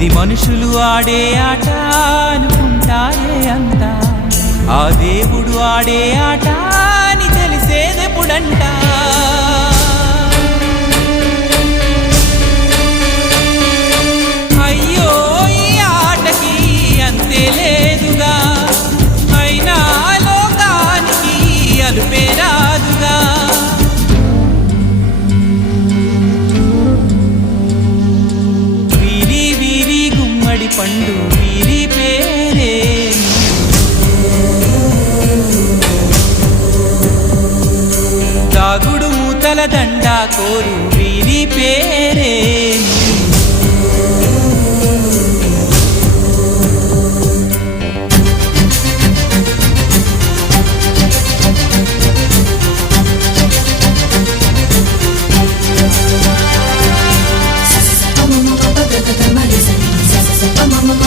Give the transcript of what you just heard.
ఇది మనుషులు ఆడే ఆట అనుకుంటారే అంతా, ఆ దేవుడు ఆడే ఆట అని తెలిసేదెప్పుడంట. అయ్యో ఈ ఆటకి అంతే లేదుగా, అయినా లోకానికి అలుపే రాదుగా. వీరి వీరి గుమ్మడి పండు వీరి పేరే, దాగుడు మూతల దండా కోరు వీరి పేరే. Mama,